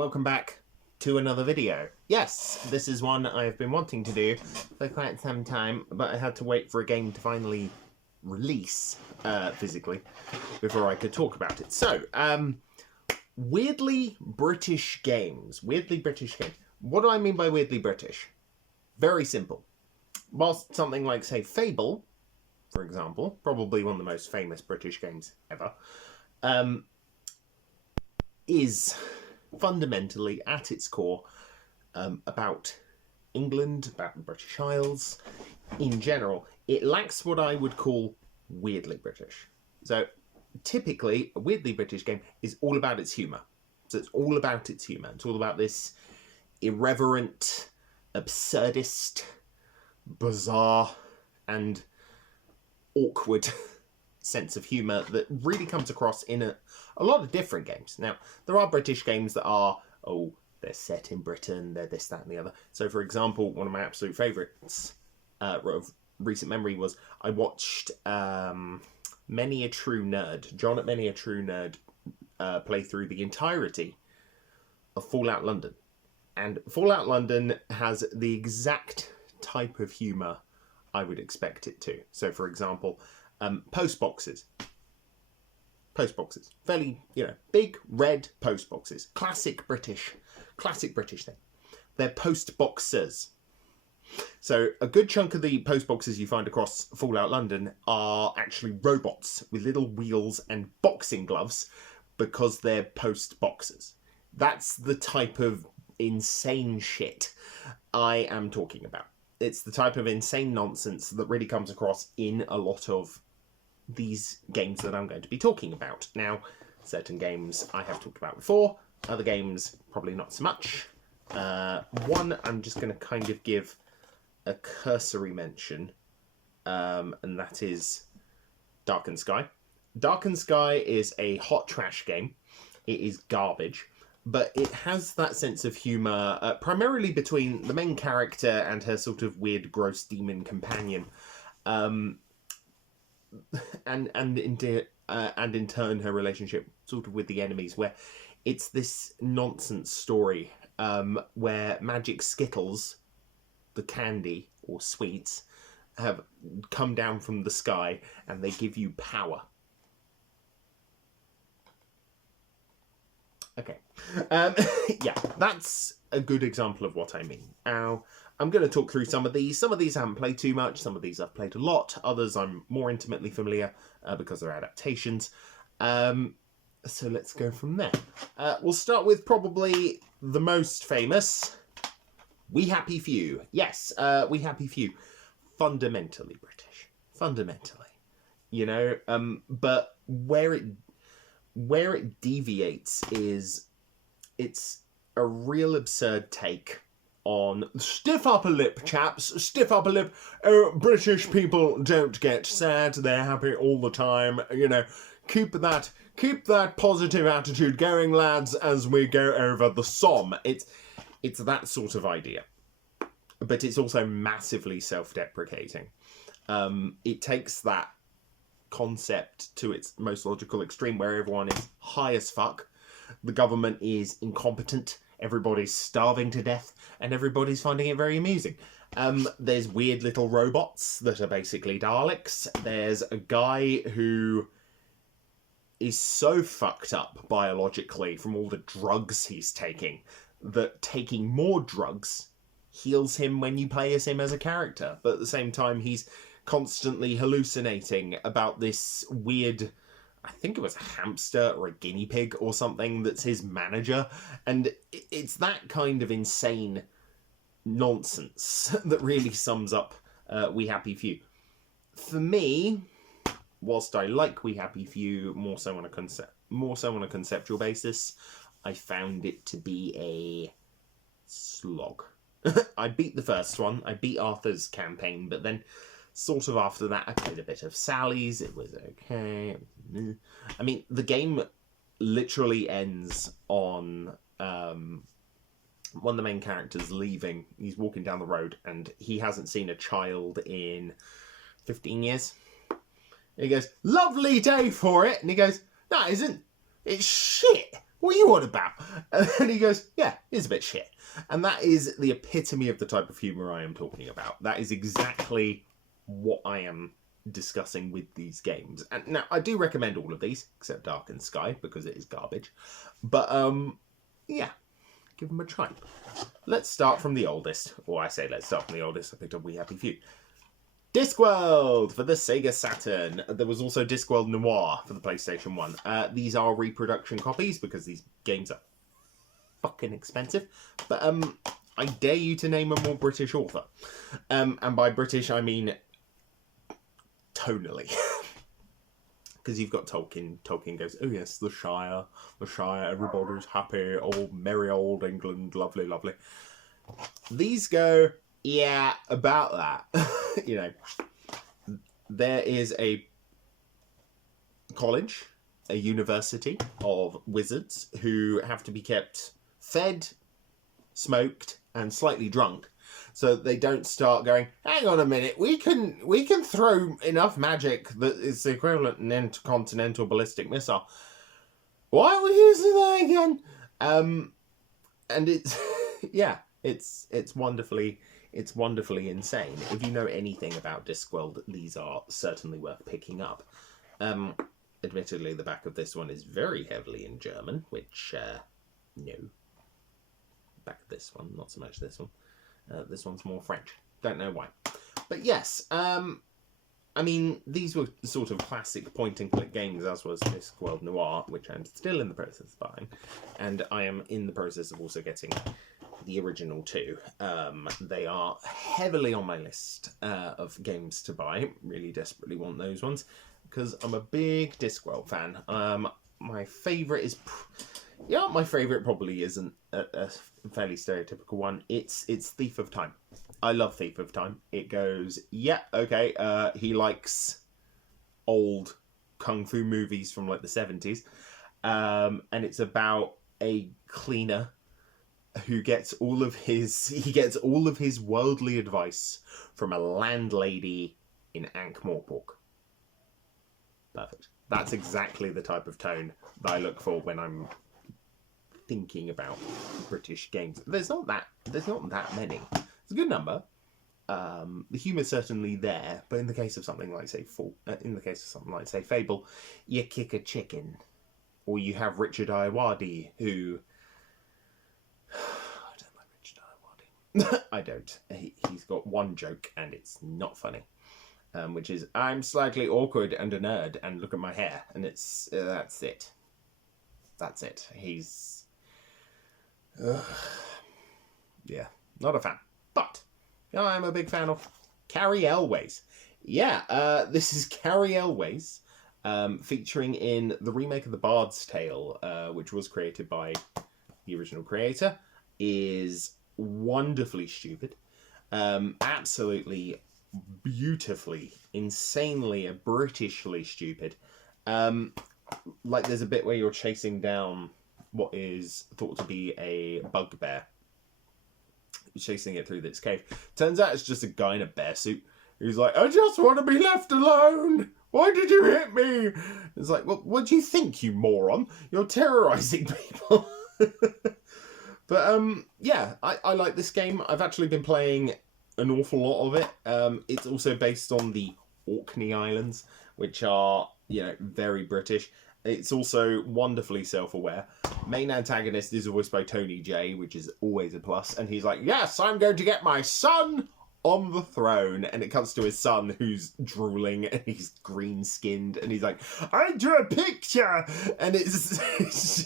welcome back to another video. Yes, this is one I've been wanting to do for quite some time, but I had to wait for a game to finally release physically before I could talk about it. So, weirdly British games. Weirdly British games. What do I mean by weirdly British? Very simple. Whilst something like, say, Fable, for example, probably one of the most famous British games ever, is fundamentally, at its core, about England, about the British Isles in general. It lacks what I would call weirdly British. So, typically, a weirdly British game is all about its humour. So it's all about its humour. It's all about this irreverent, absurdist, bizarre, and awkward sense of humour that really comes across in a lot of different games. Now, there are British games that are, they're set in Britain, they're this, that, and the other. So, for example, one of my absolute favourites of recent memory was I watched Many a True Nerd, John at Many a True Nerd, play through the entirety of Fallout London. And Fallout London has the exact type of humour I would expect it to. So, for example, post boxes. Fairly, big red post boxes. Classic British thing. They're post boxes. So a good chunk of the post boxes you find across Fallout London are actually robots with little wheels and boxing gloves because they're post boxes. That's the type of insane shit I am talking about. It's the type of insane nonsense that really comes across in a lot of these games that I'm going to be talking about. Now, certain games I have talked about before, other games probably not so much. One I'm just going to kind of give a cursory mention, and that is Darkened Sky. Darkened Sky is a hot trash game. It is garbage, but it has that sense of humour, primarily between the main character and her sort of weird, gross demon companion. And in turn her relationship sort of with the enemies, where it's this nonsense story where magic Skittles, the candy or sweets, have come down from the sky and they give you power. Okay. Yeah, that's a good example of what I mean. Now, I'm going to talk through some of these. Some of these I haven't played too much. Some of these I've played a lot. Others I'm more intimately familiar because they're adaptations. So let's go from there. We'll start with probably the most famous, We Happy Few. Yes, We Happy Few. Fundamentally British. Fundamentally. But where it deviates is it's a real absurd take on stiff upper lip, chaps, stiff upper lip. Oh, British people don't get sad, they're happy all the time. Keep that positive attitude going, lads, as we go over the Somme. It's that sort of idea, but it's also massively self-deprecating. It takes that concept to its most logical extreme, where everyone is high as fuck, the government is incompetent, everybody's starving to death, and everybody's finding it very amusing. There's weird little robots that are basically Daleks. There's a guy who is so fucked up biologically from all the drugs he's taking that taking more drugs heals him when you play as him as a character. But at the same time, he's constantly hallucinating about this weird, I think it was a hamster or a guinea pig or something that's his manager. And it's that kind of insane nonsense that really sums up We Happy Few. For me, whilst I like We Happy Few more so on a conceptual basis, I found it to be a slog. I beat the first one. I beat Arthur's campaign, but then sort of after that, I played a bit of Sally's. It was okay. I mean, the game literally ends on one of the main characters leaving. He's walking down the road, and he hasn't seen a child in 15 years. And he goes, "Lovely day for it." And he goes, "No, it isn't. It's shit. what are you on about? And he goes, yeah, it's a bit shit. And that is the epitome of the type of humour I am talking about. That is exactly what I am discussing with these games. And now, I do recommend all of these, except Darkened Sky, because it is garbage. But, yeah, give them a try. Let's start from the oldest. Or I say let's start from the oldest. I picked up We Happy Few. Discworld for the Sega Saturn. There was also Discworld Noir for the PlayStation 1. These are reproduction copies because these games are fucking expensive. But I dare you to name a more British author. And by British, I mean tonally. Because you've got Tolkien. Tolkien goes, oh yes, the Shire, everybody's happy, oh, merry old England, lovely, lovely. These go, yeah, about that. You know, there is a college, a university of wizards who have to be kept fed, smoked, and slightly drunk, so they don't start going, hang on a minute, we can throw enough magic that is the equivalent of an intercontinental ballistic missile. Why are we using that again? And it's yeah, it's wonderfully insane. If you know anything about Discworld, these are certainly worth picking up. Admittedly, the back of this one is very heavily in German, which no. Back of this one, not so much this one. This one's more French. Don't know why. But yes, I mean, these were sort of classic point-and-click games, as was Discworld Noir, which I'm still in the process of buying. And I am in the process of also getting the original too. They are heavily on my list of games to buy. Really desperately want those ones, because I'm a big Discworld fan. My favourite is... Yeah, my favourite probably isn't a fairly stereotypical one. It's Thief of Time. I love Thief of Time. It goes, yeah, okay, he likes old kung fu movies from like the 70s. And it's about a cleaner who gets all of his worldly advice from a landlady in Ankh-Morpork. Perfect. That's exactly the type of tone that I look for when I'm thinking about British games. There's not that many. It's a good number. The humour's certainly there, but in the case of something like say Fable, you kick a chicken, or you have Richard Ayoade, who I don't like Richard Ayoade. I don't. He's got one joke, and it's not funny, which is I'm slightly awkward and a nerd, and look at my hair, and it's that's it. That's it. He's yeah, not a fan. But I'm a big fan of Carrie Elways. Yeah, this is Carrie Elways, featuring in the remake of The Bard's Tale, which was created by the original creator. Is wonderfully stupid, absolutely beautifully, insanely, Britishly stupid. Like there's a bit where you're chasing down what is thought to be a bugbear, chasing it through this cave. Turns out it's just a guy in a bear suit who's like, I just want to be left alone. Why did you hit me? It's like, well, what do you think, you moron? You're terrorizing people. But yeah, I like this game. I've actually been playing an awful lot of it. It's also based on the Orkney Islands, which are, you know, very British. It's also wonderfully self-aware. Main antagonist is voiced by Tony J, which is always a plus. And he's like, yes, I'm going to get my son on the throne. And it comes to his son, who's drooling, and he's green-skinned. And he's like, I drew a picture! And it's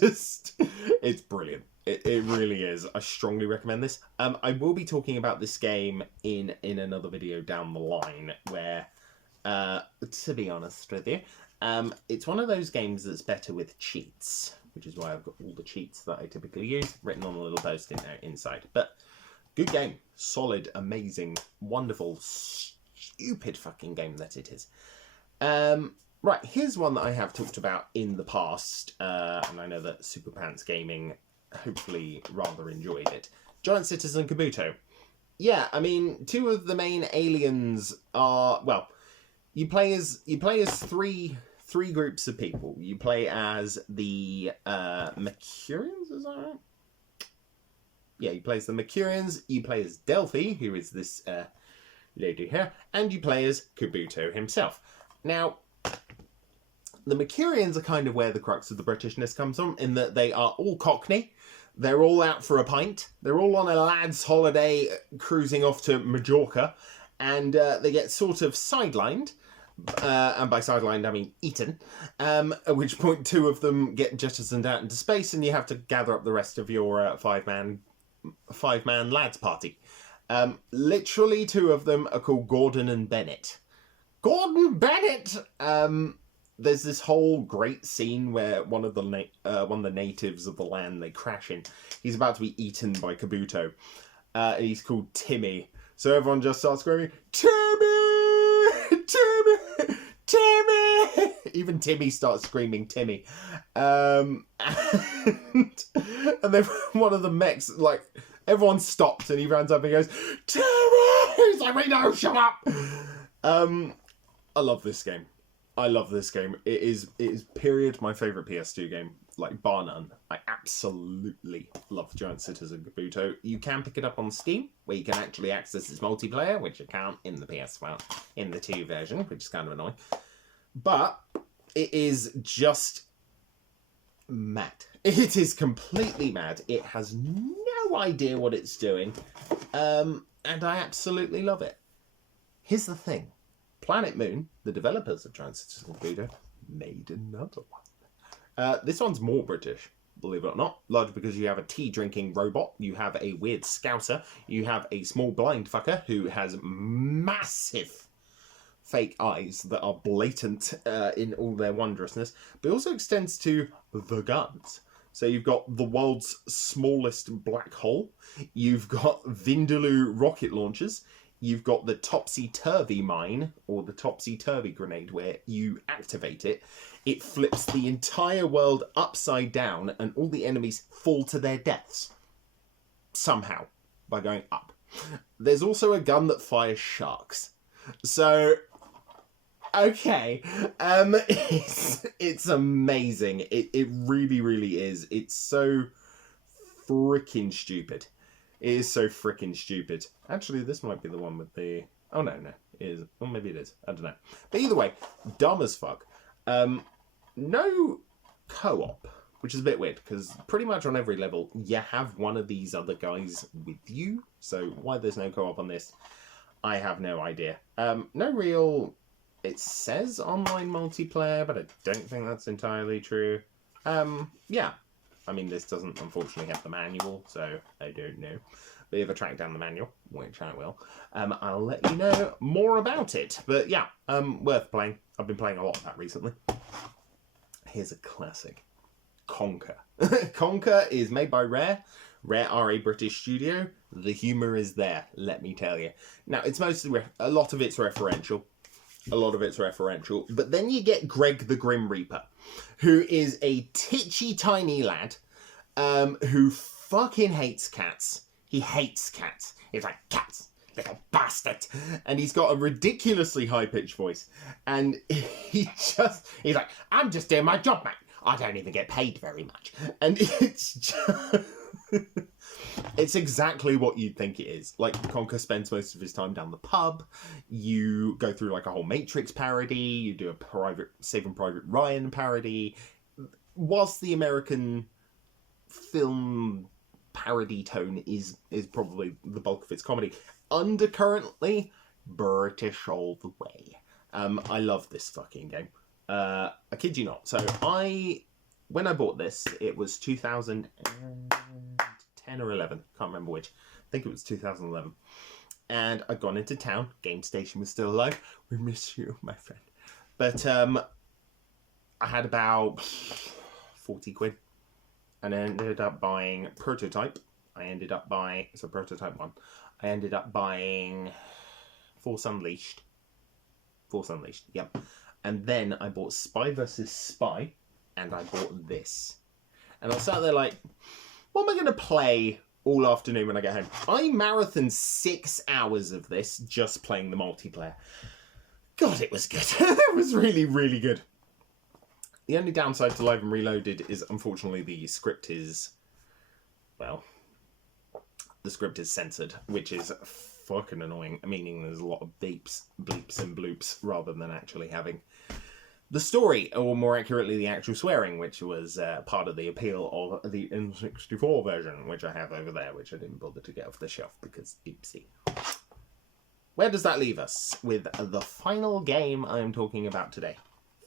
just... It's brilliant. It really is. I strongly recommend this. I will be talking about this game in another video down the line, where, to be honest with you, it's one of those games that's better with cheats, which is why I've got all the cheats that I typically use written on a little post-it note inside. But good game. Solid, amazing, wonderful, stupid fucking game that it is. Right, here's one that I have talked about in the past, and I know that Superpants Gaming hopefully rather enjoyed it. Giant Citizen Kabuto. Yeah, I mean, two of the main aliens are, well, you play as three three groups of people. You play as the Mercurians, is that right? Yeah, you play as the Mercurians, you play as Delphi, who is this lady here, and you play as Kabuto himself. Now, the Mercurians are kind of where the crux of the Britishness comes from, in that they are all Cockney, they're all out for a pint, they're all on a lad's holiday cruising off to Majorca, and they get sort of sidelined, and by sidelined I mean eaten, at which point two of them get jettisoned out into space, and you have to gather up the rest of your five-man lads party. Literally two of them are called Gordon and Bennett. Gordon Bennett! There's this whole great scene where one of the natives of the land they crash in, he's about to be eaten by Kabuto. And he's called Timmy. So everyone just starts screaming, Timmy! Timmy! Timmy! Even Timmy starts screaming Timmy. And then one of the mechs, like, everyone stops and he runs up and goes, Timmy! He's like, we know, shut up! I love this game. I love this game. It is period my favourite PS2 game, like bar none. I absolutely love Giant Citizen Kabuto. You can pick it up on Steam, where you can actually access its multiplayer, which you can't in the PS1, in the 2 version, which is kind of annoying. But it is just mad. It is completely mad. It has no idea what it's doing, and I absolutely love it. Here's the thing. Planet Moon, the developers of Giant Citizen Kabuto, made another one. This one's more British, believe it or not. Largely because you have a tea-drinking robot, you have a weird scouser, you have a small blind fucker who has massive fake eyes that are blatant in all their wondrousness, but it also extends to the guns. So you've got the world's smallest black hole, you've got Vindaloo rocket launchers, you've got the topsy-turvy mine, or the topsy-turvy grenade, where you activate it. It flips the entire world upside down, and all the enemies fall to their deaths. Somehow. By going up. There's also a gun that fires sharks. So, okay. It's amazing. It really, really is. It's so freaking stupid. It is so freaking stupid. Actually, this might be the one with the... Oh, no. It is. Or maybe it is. I don't know. But either way, dumb as fuck. No co-op, which is a bit weird, because pretty much on every level, you have one of these other guys with you. So why there's no co-op on this, I have no idea. No real... It says online multiplayer, but I don't think that's entirely true. Yeah. I mean, this doesn't, unfortunately, have the manual, so I don't know. But if I track down the manual, which I will, I'll let you know more about it. But yeah, worth playing. I've been playing a lot of that recently. Here's a classic. Conker. Conker is made by Rare. Rare are a British studio. The humour is there, let me tell you. Now, it's mostly, a lot of it's referential. But then you get Greg the Grim Reaper, who is a titchy tiny lad who fucking hates cats. He hates cats. He's like, cats, little bastard. And he's got a ridiculously high-pitched voice. And he's like, I'm just doing my job, mate. I don't even get paid very much. And it's just... It's exactly what you'd think it is. Like, Conker spends most of his time down the pub. You go through, like, a whole Matrix parody. You do a Saving Private Ryan parody. Whilst the American film parody tone is probably the bulk of its comedy, undercurrently, British all the way. I love this fucking game. I kid you not. So, when I bought this, it was 2010 or 11. Can't remember which. I think it was 2011. And I'd gone into town. Game Station was still alive. We miss you, my friend. But I had about 40 quid. And I ended up buying Prototype. Prototype 1. I ended up buying Force Unleashed. Yep. And then I bought Spy vs. Spy. And I bought this. And I sat there like, what am I going to play all afternoon when I get home? I marathoned 6 hours of this just playing the multiplayer. God, it was good. It was really, really good. The only downside to Live and Reloaded is, unfortunately, the script is, well, the script is censored, which is fucking annoying, meaning there's a lot of bleeps and bloops, rather than actually having the story, or more accurately, the actual swearing, which was part of the appeal of the N64 version, which I have over there, which I didn't bother to get off the shelf, because oopsie. Where does that leave us with the final game I am talking about today?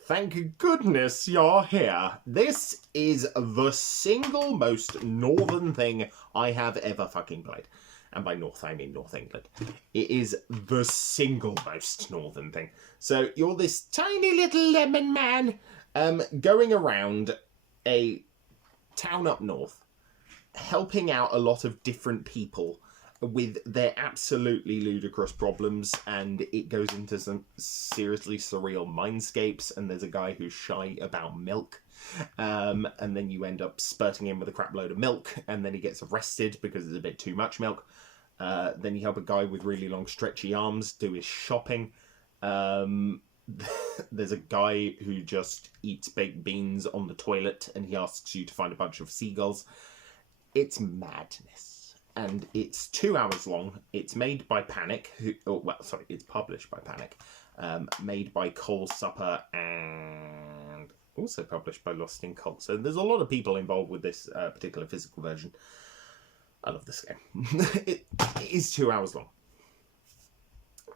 Thank goodness you're here. This is the single most northern thing I have ever fucking played. And by north, I mean North England. It is the single most northern thing. So you're this tiny little lemon man going around a town up north, helping out a lot of different people with their absolutely ludicrous problems, and it goes into some seriously surreal mindscapes, and there's a guy who's shy about milk, and then you end up spurting him with a crap load of milk, and then he gets arrested because it's a bit too much milk. Then you help a guy with really long stretchy arms do his shopping. There's a guy who just eats baked beans on the toilet, and he asks you to find a bunch of seagulls. It's madness. And it's 2 hours long. It's made by Panic. It's published by Panic. Made by Cole Supper and also published by Lost in Cult. So there's a lot of people involved with this particular physical version. I love this game. It is 2 hours long.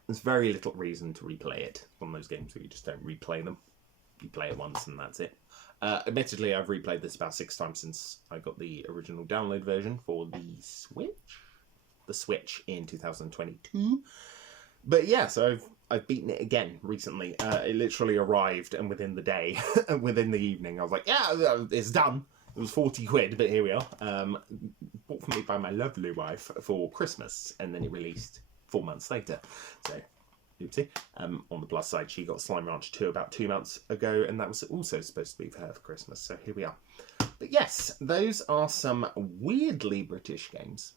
There's very little reason to replay it. One of those games where you just don't replay them. You play it once and that's it. Admittedly, I've replayed this about 6 times since I got the original download version for the Switch. The Switch in 2022. But yeah, so I've beaten it again recently. It literally arrived, and within the day, within the evening, I was like, yeah, it's done. It was 40 quid, but here we are. Bought for me by my lovely wife for Christmas, and then it released 4 months later. So, oopsie. On the plus side, she got Slime Ranch 2 about 2 months ago, and that was also supposed to be for her for Christmas, so here we are. But yes, those are some weirdly British games.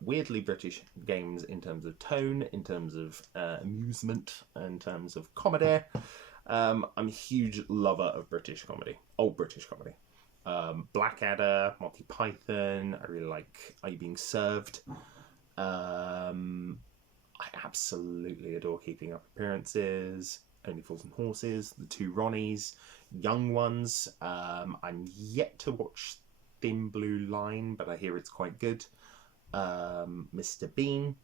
Weirdly British games in terms of tone, in terms of amusement, in terms of comedy. I'm a huge lover of British comedy. Old British comedy. Blackadder, Monty Python. I really like Are You Being Served? I absolutely adore Keeping Up Appearances, Only Fools and Horses, The Two Ronnies, Young Ones. I'm yet to watch Thin Blue Line, but I hear it's quite good. Mr. Bean,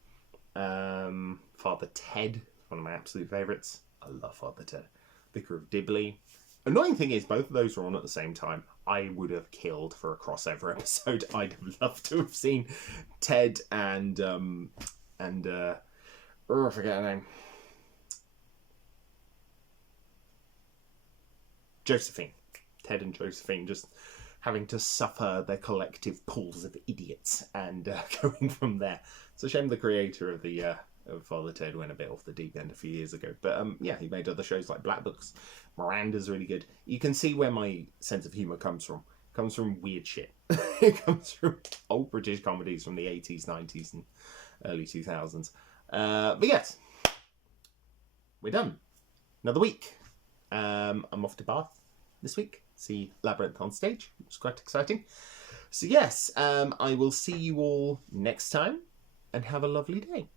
Father Ted, one of my absolute favourites. I love Father Ted. Vicar of Dibley. Annoying thing is, both of those are on at the same time. I would have killed for a crossover episode. I'd have loved to have seen Ted and I forget her name. Josephine. Ted and Josephine just having to suffer their collective pools of idiots and going from there. It's a shame the creator of the of Father Ted went a bit off the deep end a few years ago. But yeah, he made other shows like Black Books. Miranda's really good. You can see where my sense of humour comes from. It comes from weird shit. It comes from old British comedies from the 80s, 90s and early 2000s. But yes, we're done. Another week. I'm off to Bath this week. See Labyrinth on stage, which is quite exciting. So yes, I will see you all next time, and have a lovely day.